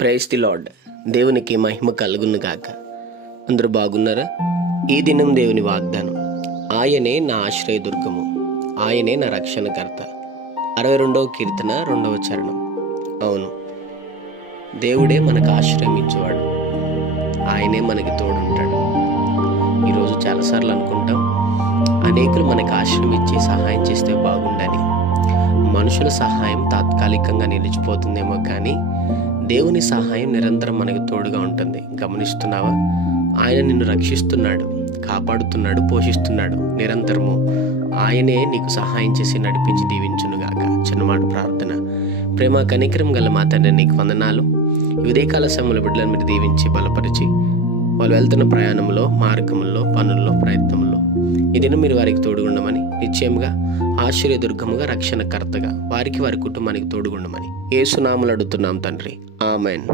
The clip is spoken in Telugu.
Praise the lord. దేవునికి మహిమ కలుగును గాక. అందరూ బాగున్నారా? ఈ దినం దేవుని వాగ్దానం, ఆయనే నా ఆశ్రయదుర్గము, ఆయనే నా రక్షణకర్త. 62వ కీర్తన 2వ చరణం. అవును, దేవుడే మనకు ఆశ్రయం ఇచ్చేవాడు, ఆయనే మనకి తోడుంటాడు. ఈరోజు చాలాసార్లు అనుకుంటాం, అనేకులు మనకు ఆశ్రయం ఇచ్చి సహాయం చేస్తే బాగుండని. మనుషుల సహాయం తాత్కాలికంగా నిలిచిపోతుందేమో, కానీ దేవుని సహాయం నిరంతరం మనకు తోడుగా ఉంటుంది. గమనిస్తున్నావా? ఆయన నిన్ను రక్షిస్తున్నాడు, కాపాడుతున్నాడు, పోషిస్తున్నాడు. నిరంతరము ఆయనే నీకు సహాయం చేసి నడిపించి దీవించునుగాక. చిన్నమాట ప్రార్థన. ప్రేమ కనికరం గల మా తండ్రి, నీకు వందనాలు. ఉదయకాల సమయంలో బిడ్డలను మీరు దీవించి బలపరిచి, వాళ్ళు వెళ్తున్న ప్రయాణంలో, మార్గంలో, పనుల్లో, ప్రయత్నంలో ఈ దినం మీరు వారికి తోడుగుండమని, నిశ్చయంగా ఆశ్రయదుర్గముగా, రక్షణకర్తగా వారికి, వారి కుటుంబానికి తోడుగుండమని యేసు నామములో అడుగుతున్నాం తండ్రి. ఆమెన్.